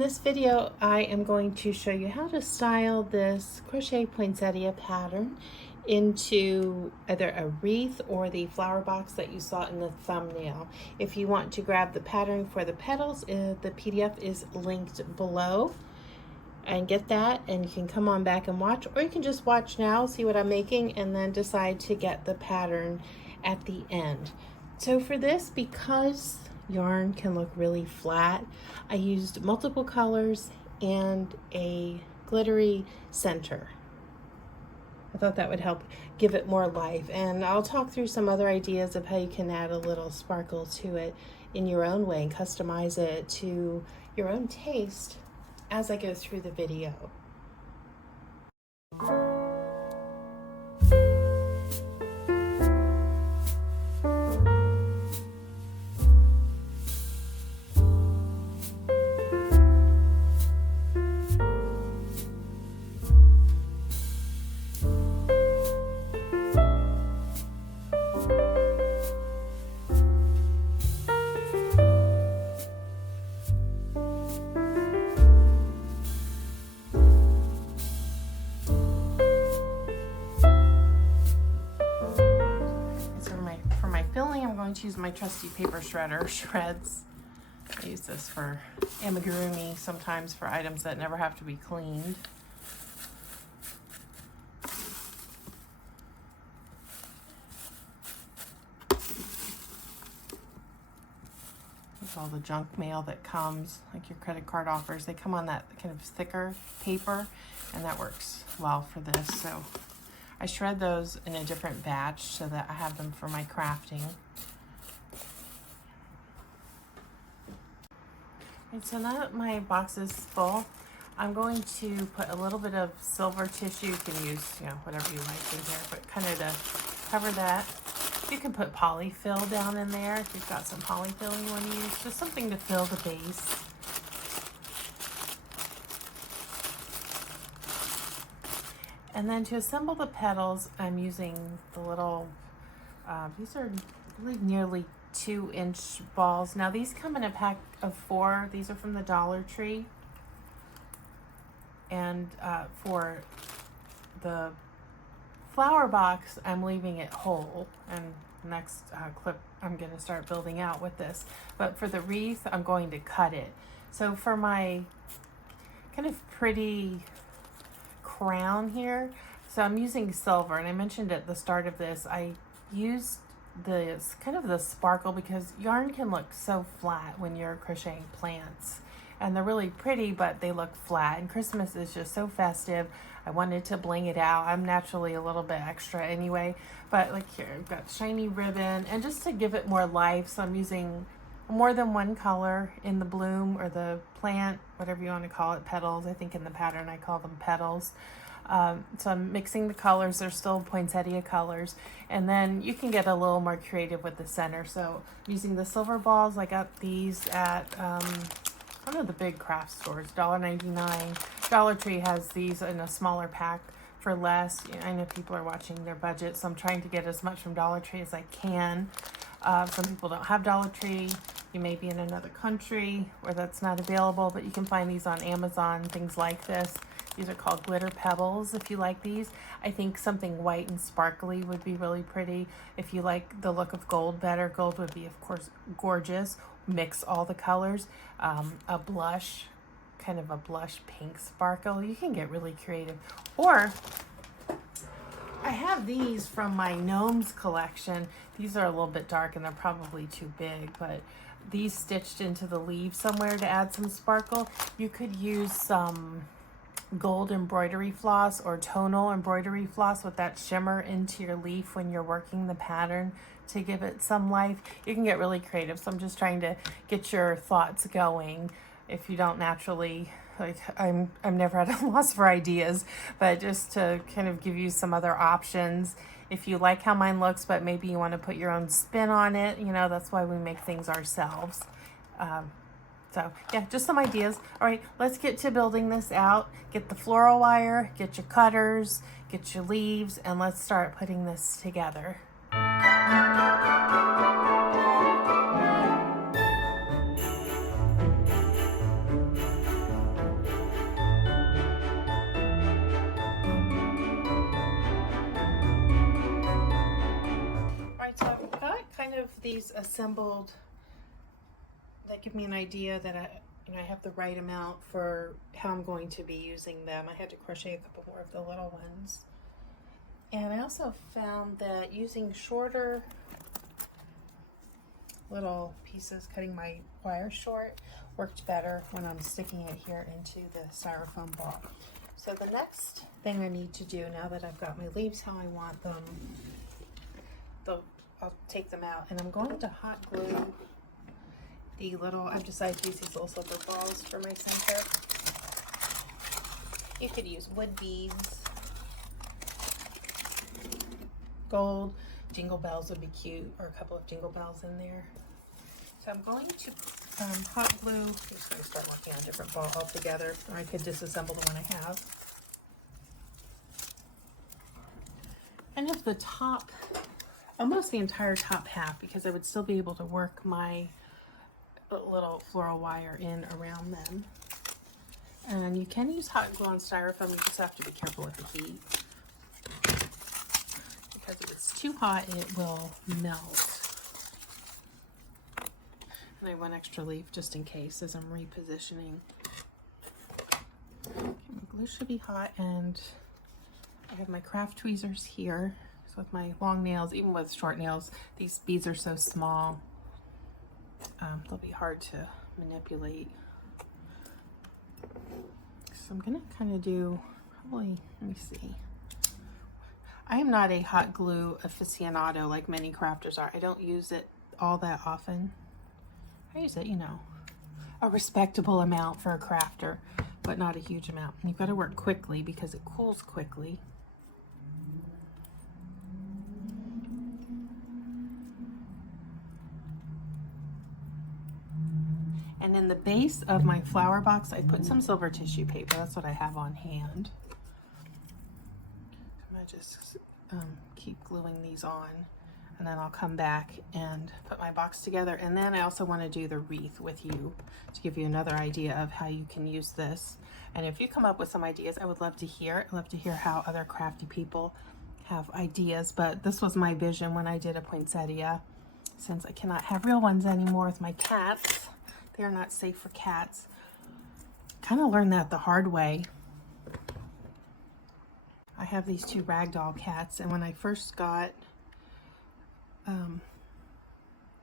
this video, I am going to show you how to style this crochet poinsettia pattern into either a wreath or the flower box that you saw in the thumbnail. If you want to grab the pattern for the petals, the PDF is linked below, and get that, and you can come on back and watch, or you can just watch now, see what I'm making, and then decide to get the pattern at the end. So for this, because yarn can look really flat, I used multiple colors and a glittery center. I thought that would help give it more life, and I'll talk through some other ideas of how you can add a little sparkle to it in your own way and customize it to your own taste as I go through the video. To use my trusty paper shredder shreds. I use this for amigurumi, sometimes for items that never have to be cleaned. There's all the junk mail that comes, like your credit card offers. They come on that kind of thicker paper, and that works well for this. So I shred those in a different batch so that I have them for my crafting. And so now that my box is full, I'm going to put a little bit of silver tissue. You can use, whatever you like in here, but kind of to cover that. You can put polyfill down in there if you've got some polyfill you want to use, just something to fill the base. And then to assemble the petals, I'm using the little, these are really nearly 2-inch balls. Now these come in a pack of 4. These are from the Dollar Tree. And for the flower box, I'm leaving it whole. And next clip, I'm going to start building out with this. But for the wreath, I'm going to cut it. So for my kind of pretty crown here, so I'm using silver. And I mentioned at the start of this, I used this kind of the sparkle because yarn can look so flat when you're crocheting plants, and they're really pretty, but they look flat, and Christmas is just so festive. I wanted to bling it out. I'm naturally a little bit extra anyway, but like here I've got shiny ribbon, and just to give it more life, so I'm using more than one color in the bloom or the plant, whatever you want to call it, petals. I think in the pattern I call them petals. So I'm mixing the colors. They're still poinsettia colors. And then you can get a little more creative with the center. So I'm using the silver balls. I got these at one of the big craft stores, $1.99. Dollar Tree has these in a smaller pack for less. I know people are watching their budget, so I'm trying to get as much from Dollar Tree as I can. Some people don't have Dollar Tree. You may be in another country where that's not available, but you can find these on Amazon, things like this. These are called glitter pebbles if you like these. I think something white and sparkly would be really pretty. If you like the look of gold better, gold would be, of course, gorgeous. Mix all the colors. A blush, kind of a blush pink sparkle. You can get really creative. Or I have these from my gnomes collection. These are a little bit dark and they're probably too big, but these stitched into the leaves somewhere to add some sparkle. You could use some gold embroidery floss or tonal embroidery floss with that shimmer into your leaf when you're working the pattern to give it some life. You can get really creative, so I'm just trying to get your thoughts going. If you don't naturally, like I'm never at a loss for ideas, but just to kind of give you some other options. If you like how mine looks, but maybe you want to put your own spin on it, that's why we make things ourselves. So yeah, just some ideas. All right, let's get to building this out. Get the floral wire, get your cutters, get your leaves, and let's start putting this together. of these assembled that give me an idea that I have the right amount for how I'm going to be using them. I had to crochet a couple more of the little ones. And I also found that using shorter little pieces, cutting my wire short, worked better when I'm sticking it here into the styrofoam ball. So the next thing I need to do, now that I've got my leaves how I want them, I'll take them out, and I'm going to hot glue the little, I've decided to use these little silver balls for my center. You could use wood beads, gold, jingle bells would be cute, or a couple of jingle bells in there. So I'm going to hot glue, I'm just going to start working on a different ball altogether, or I could disassemble the one I have. And of the top, almost the entire top half, because I would still be able to work my little floral wire in around them. And you can use hot glue on styrofoam, you just have to be careful with the heat, because if it's too hot it will melt. And I have one extra leaf just in case as I'm repositioning. Okay, my glue should be hot, and I have my craft tweezers here. So with my long nails, even with short nails, these beads are so small, they'll be hard to manipulate. So I'm gonna kind of do, probably, let me see. I am not a hot glue aficionado like many crafters are. I don't use it all that often. I use it, you know, a respectable amount for a crafter, but not a huge amount. And you've got to work quickly because it cools quickly. And in the base of my flower box, I put some silver tissue paper. That's what I have on hand. I'm gonna just keep gluing these on, and then I'll come back and put my box together. And then I also want to do the wreath with you to give you another idea of how you can use this. And if you come up with some ideas, I would love to hear. I'd love to hear how other crafty people have ideas. But this was my vision when I did a poinsettia. Since I cannot have real ones anymore with my cats, they are not safe for cats. Kind of learned that the hard way. I have these two ragdoll cats, and when I first got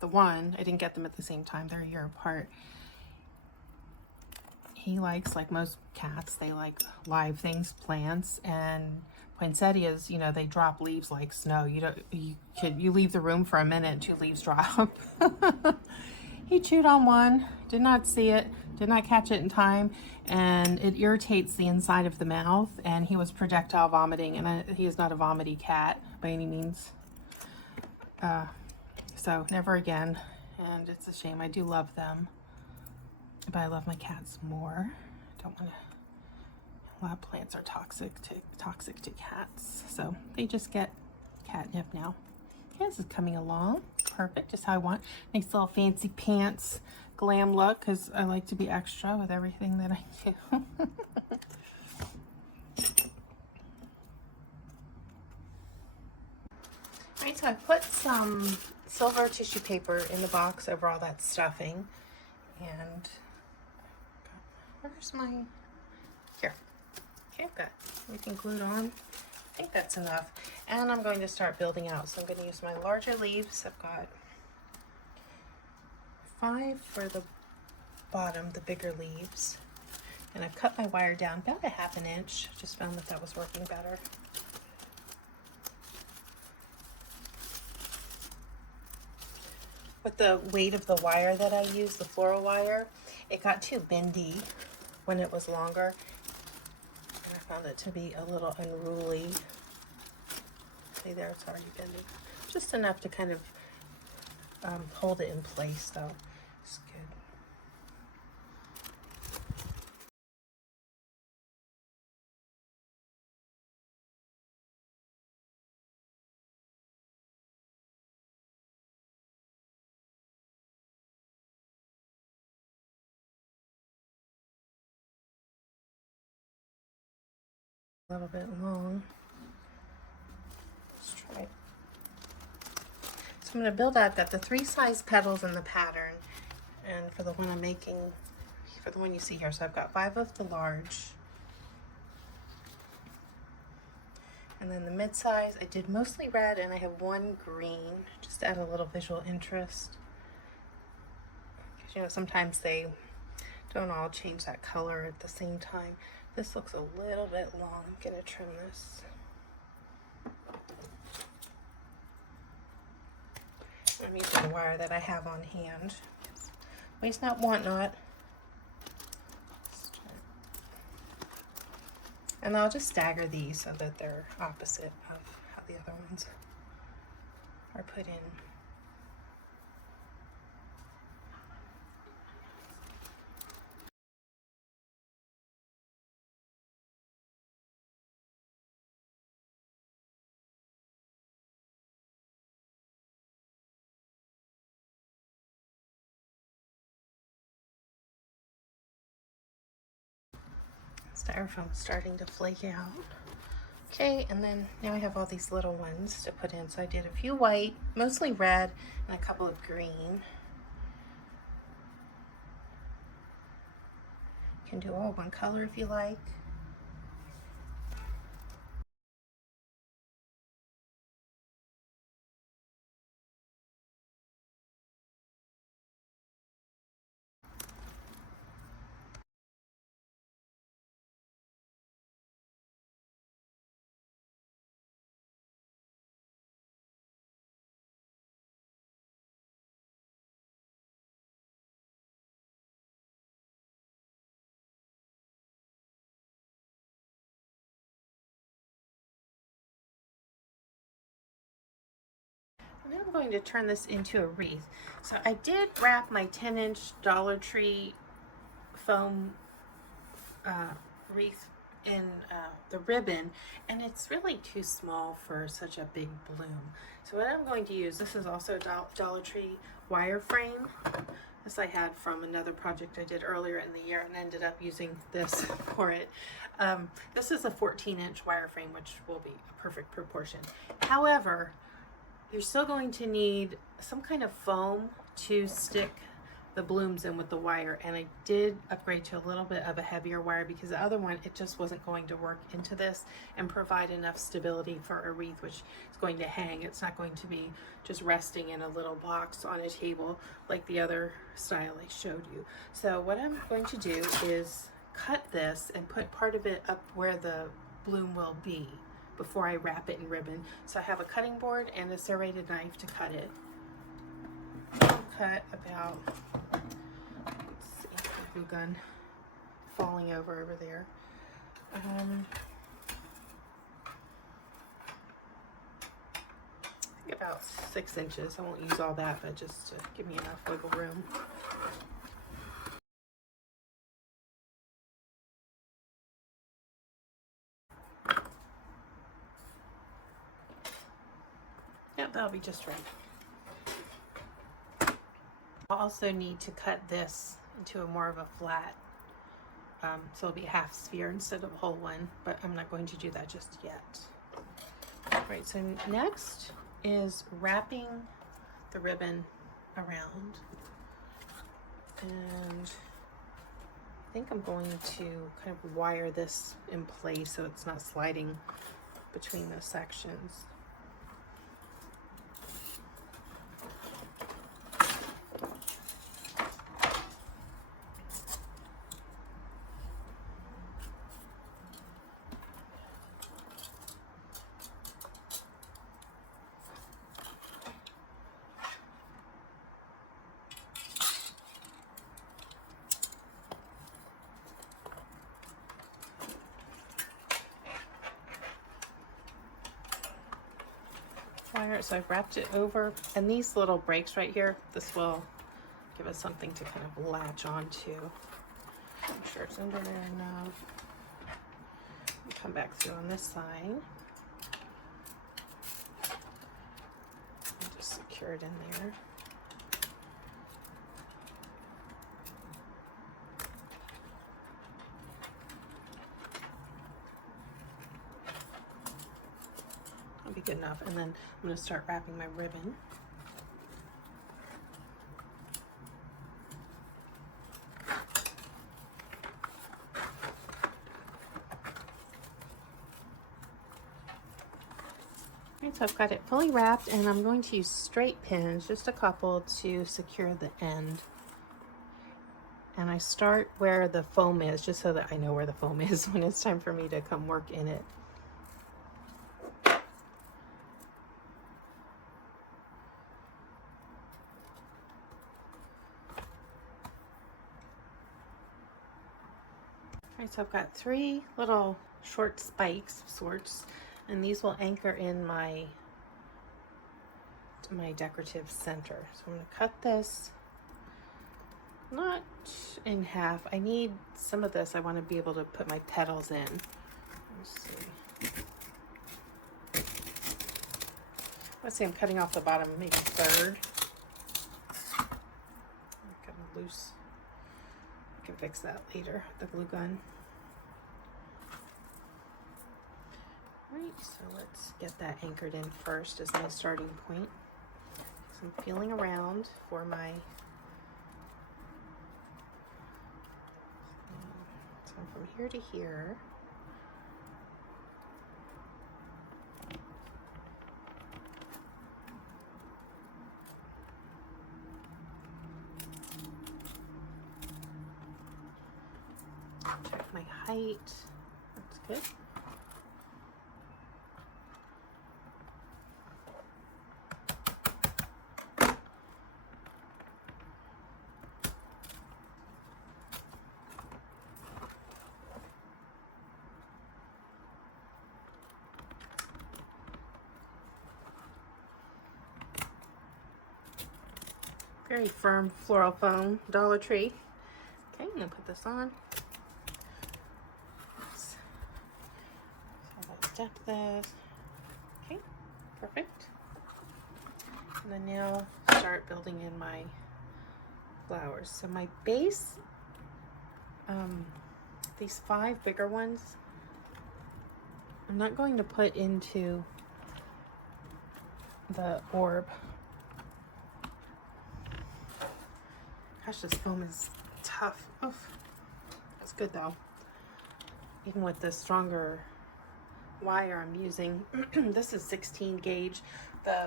the one, I didn't get them at the same time, they're a year apart. He likes, like most cats, they like live things, plants, and poinsettias, you know, they drop leaves like snow. You leave the room for a minute, 2 leaves drop. He chewed on one, did not see it, did not catch it in time, and it irritates the inside of the mouth, and he was projectile vomiting, and he is not a vomity cat by any means. So never again, and it's a shame. I do love them, but I love my cats more. I don't want to, a lot of plants are toxic to cats, so they just get catnip now. This is coming along perfect, just how I want. Nice little fancy pants glam look, because I like to be extra with everything that I do. Alright, so I put some silver tissue paper in the box over all that stuffing, and where's my, here, okay, I've got everything glued on. I think that's enough, and I'm going to start building out. So I'm going to use my larger leaves. I've got 5 for the bottom, the bigger leaves, and I've cut my wire down about 1/2 inch. Just found that that was working better. With the weight of the wire that I used, the floral wire, it got too bendy when it was longer. And I found it to be a little unruly. See there, it's already bendy. Just enough to kind of hold it in place though. It's good. A little bit long. Let's try it. So I'm going to build out. I've got the 3 size petals in the pattern, and for the one I'm making, for the one you see here, so I've got 5 of the large, and then the mid-size I did mostly red, and I have 1 green just to add a little visual interest. You know, sometimes they don't all change that color at the same time. This looks a little bit long. I'm going to trim this. I'm using the wire that I have on hand. Waste not, want not. And I'll just stagger these so that they're opposite of how the other ones are put in. Styrofoam starting to flake out. Okay, and then now I have all these little ones to put in. So I did a few white, mostly red, and a couple of green. You can do all one color if you like. Now I'm going to turn this into a wreath. So I did wrap my 10-inch Dollar Tree foam wreath in the ribbon, and it's really too small for such a big bloom. So what I'm going to use, this is also a Dollar Tree wire frame. This I had from another project I did earlier in the year and ended up using this for it. This is a 14-inch wire frame, which will be a perfect proportion. However, you're still going to need some kind of foam to stick the blooms in with the wire, and I did upgrade to a little bit of a heavier wire because the other one, it just wasn't going to work into this and provide enough stability for a wreath, which is going to hang. It's not going to be just resting in a little box on a table like the other style I showed you. So what I'm going to do is cut this and put part of it up where the bloom will be before I wrap it in ribbon. So I have a cutting board and a serrated knife to cut it. I'll cut about, let's see, the glue gun falling over there. I think about 6 inches. I won't use all that, but just to give me enough wiggle room. Yep, that'll be just right. I'll also need to cut this into a more of a flat, so it'll be a half sphere instead of a whole one, but I'm not going to do that just yet. All right, so next is wrapping the ribbon around, and I think I'm going to kind of wire this in place so it's not sliding between those sections. Wire, so I've wrapped it over, and these little breaks right here, this will give us something to kind of latch onto. I'm sure it's under there enough. Come back through on this side and just secure it in there. Be good enough, and then I'm going to start wrapping my ribbon. So I've got it fully wrapped, and I'm going to use straight pins, just a couple, to secure the end. And I start where the foam is, just so that I know where the foam is when it's time for me to come work in it. Alright, so I've got 3 little short spikes of sorts, and these will anchor in my decorative center. So I'm going to cut this not in half. I need some of this. I want to be able to put my petals in. Let's see, I'm cutting off the bottom, maybe a third. I'm kind of loose. I can fix that later with the glue gun. Alright, so let's get that anchored in first as my starting point. So I'm feeling around for my so from here to here. Check my height. That's good. Very firm floral foam, Dollar Tree. Okay, I'm gonna put this on. So let's step this. Okay, perfect. And then now start building in my flowers. So my base, these 5 bigger ones, I'm not going to put into the orb. Gosh, this foam is tough. Oof. That's good though. Even with the stronger wire I'm using. This is 16 gauge. The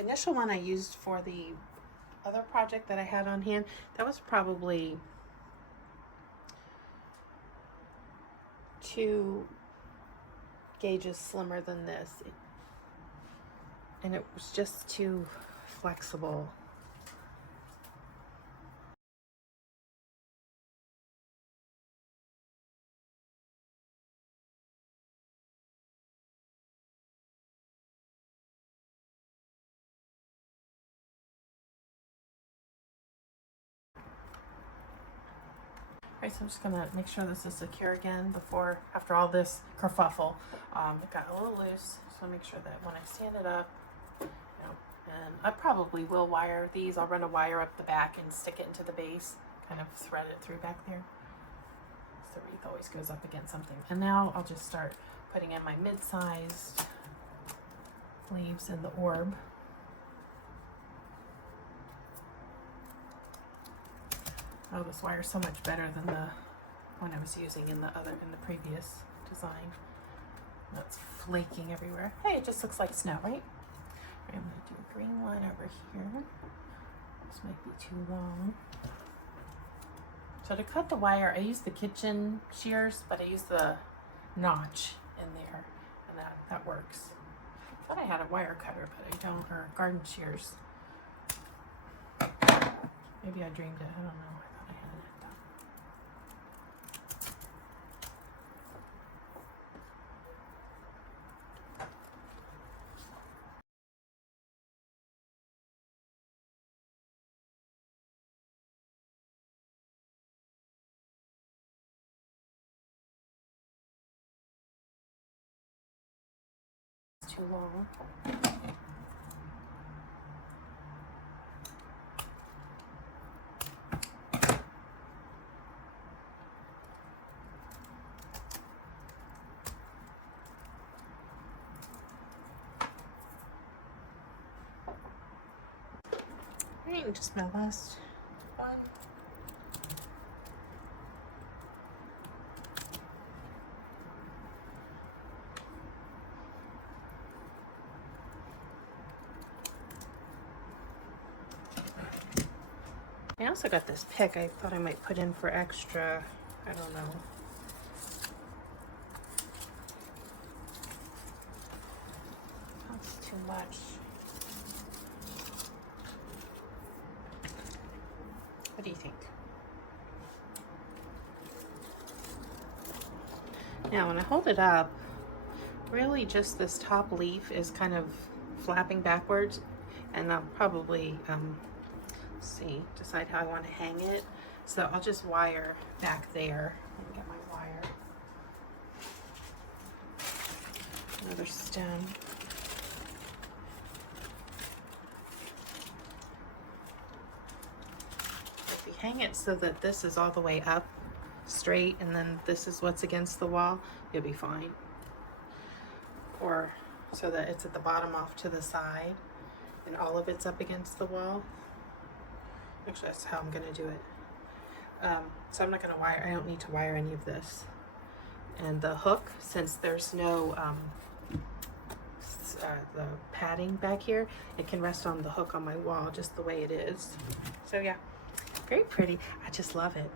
initial one I used for the other project that I had on hand, that was probably 2 gauges slimmer than this. And it was just too flexible. Alright, so I'm just gonna make sure this is secure again after all this kerfuffle. It got a little loose, so make sure that when I stand it up, and I probably will wire these. I'll run a wire up the back and stick it into the base, kind of thread it through back there. So the wreath always goes up against something. And now I'll just start putting in my mid-sized leaves in the orb. Oh, this wire is so much better than the one I was using in the previous design. That's flaking everywhere. Hey, it just looks like snow, right? I'm going to do a green one over here. This might be too long. So to cut the wire, I use the kitchen shears, but I use the notch in there, and that works. I thought I had a wire cutter, but I don't, or garden shears. Maybe I dreamed it, I don't know. I thought I had it done. It's too long. Alright, just my last one. I also got this pick I thought I might put in for extra, I don't know. That's too much. What do you think? Now when I hold it up, really just this top leaf is kind of flapping backwards, and I'll probably decide how I want to hang it. So I'll just wire back there. Let me get my wire. Another stem. If you hang it so that this is all the way up straight and then this is what's against the wall, you'll be fine. Or so that it's at the bottom off to the side and all of it's up against the wall. Actually, that's how I'm going to do it. So I'm not going to wire, I don't need to wire any of this. And the hook, since there's no the padding back here, it can rest on the hook on my wall just the way it is. So yeah, very pretty. I just love it.